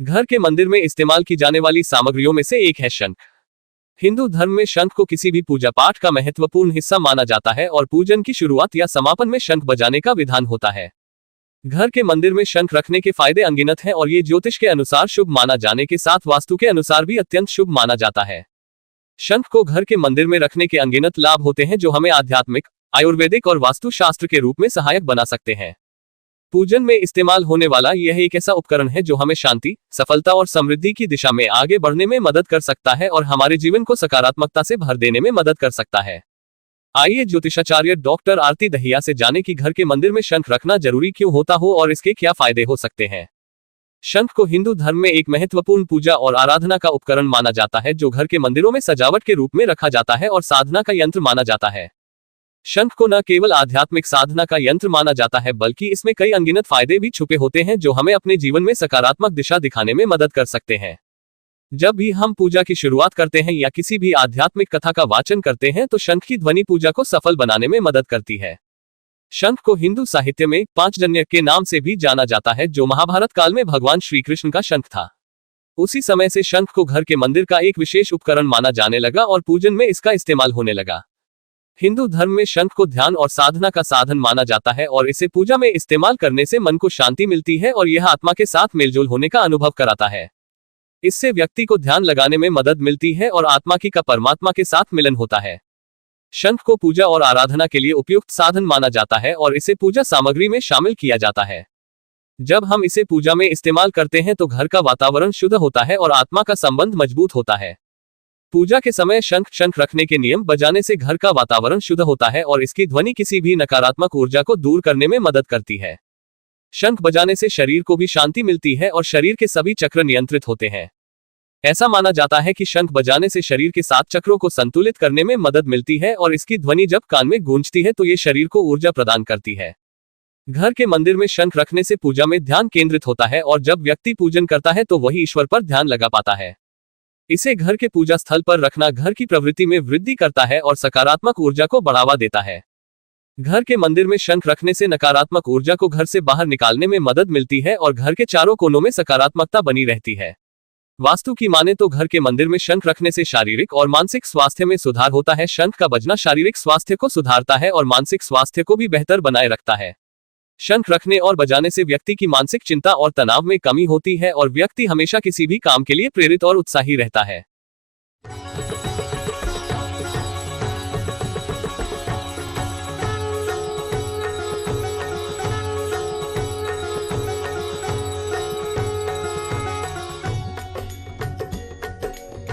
घर के मंदिर में इस्तेमाल की जाने वाली सामग्रियों में से एक है शंख। हिंदू धर्म में शंख को किसी भी पूजा पाठ का महत्वपूर्ण हिस्सा माना जाता है और पूजन की शुरुआत या समापन में शंख बजाने का विधान होता है। घर के मंदिर में शंख रखने के फायदे अनगिनत हैं और ये ज्योतिष के अनुसार शुभ माना जाने के साथ वास्तु के अनुसार भी अत्यंत शुभ माना जाता है। शंख को घर के मंदिर में रखने के अनगिनत लाभ होते हैं जो हमें आध्यात्मिक, आयुर्वेदिक और वास्तुशास्त्र के रूप में सहायक बना सकते हैं। पूजन में इस्तेमाल होने वाला यह एक ऐसा उपकरण है जो हमें शांति, सफलता और समृद्धि की दिशा में आगे बढ़ने में मदद कर सकता है और हमारे जीवन को सकारात्मकता से भर देने में मदद कर सकता है। आइए ज्योतिषाचार्य डॉक्टर आरती दहिया से जाने कि घर के मंदिर में शंख रखना जरूरी क्यों होता हो और इसके क्या फायदे हो सकते हैं। शंख को हिंदू धर्म में एक महत्वपूर्ण पूजा और आराधना का उपकरण माना जाता है जो घर के मंदिरों में सजावट के रूप में रखा जाता है और साधना का यंत्र माना जाता है। शंख को न केवल आध्यात्मिक साधना का यंत्र माना जाता है बल्कि इसमें कई अनगिनत फायदे भी छुपे होते हैं जो हमें अपने जीवन में सकारात्मक दिशा दिखाने में मदद कर सकते हैं। जब भी हम पूजा की शुरुआत करते हैं या किसी भी आध्यात्मिक कथा का वाचन करते हैं तो शंख की ध्वनि पूजा को सफल बनाने में मदद करती है। शंख को हिंदू साहित्य में पांचजन्य के नाम से भी जाना जाता है जो महाभारत काल में भगवान श्री कृष्ण का शंख था। उसी समय से शंख को घर के मंदिर का एक विशेष उपकरण माना जाने लगा और पूजन में इसका इस्तेमाल होने लगा। हिंदू धर्म में शंख को ध्यान और साधना का साधन माना जाता है और इसे पूजा में इस्तेमाल करने से मन को शांति मिलती है और यह आत्मा के साथ मेलजोल होने का अनुभव कराता है। इससे व्यक्ति को ध्यान लगाने में मदद मिलती है और आत्मा की का परमात्मा के साथ मिलन होता है। शंख को पूजा और आराधना के लिए उपयुक्त साधन माना जाता है और इसे पूजा सामग्री में शामिल किया जाता है। जब हम इसे पूजा में इस्तेमाल करते हैं तो घर का वातावरण शुद्ध होता है और आत्मा का संबंध मजबूत होता है। पूजा के समय शंख रखने के नियम बजाने से घर का वातावरण शुद्ध होता है और इसकी ध्वनि किसी भी नकारात्मक ऊर्जा को दूर करने में मदद करती है। शंख बजाने से शरीर को भी शांति मिलती है और शरीर के सभी चक्र नियंत्रित होते हैं। ऐसा माना जाता है कि शंख बजाने से शरीर के 7 चक्रों को संतुलित करने में मदद मिलती है और इसकी ध्वनि जब कान में गूंजती है तो ये शरीर को ऊर्जा प्रदान करती है। घर के मंदिर में शंख रखने से पूजा में ध्यान केंद्रित होता है और जब व्यक्ति पूजन करता है तो वही ईश्वर पर ध्यान लगा पाता है। इसे घर के पूजा स्थल पर रखना घर की प्रवृत्ति में वृद्धि करता है और सकारात्मक ऊर्जा को बढ़ावा देता है। घर के मंदिर में शंख रखने से नकारात्मक ऊर्जा को घर से बाहर निकालने में मदद मिलती है और घर के चारों कोनों में सकारात्मकता बनी रहती है। वास्तु की माने तो घर के मंदिर में शंख रखने से शारीरिक और मानसिक स्वास्थ्य में सुधार होता है। शंख का बजना शारीरिक स्वास्थ्य को सुधारता है और मानसिक स्वास्थ्य को भी बेहतर बनाए रखता है। शंख रखने और बजाने से व्यक्ति की मानसिक चिंता और तनाव में कमी होती है और व्यक्ति हमेशा किसी भी काम के लिए प्रेरित और उत्साही रहता है।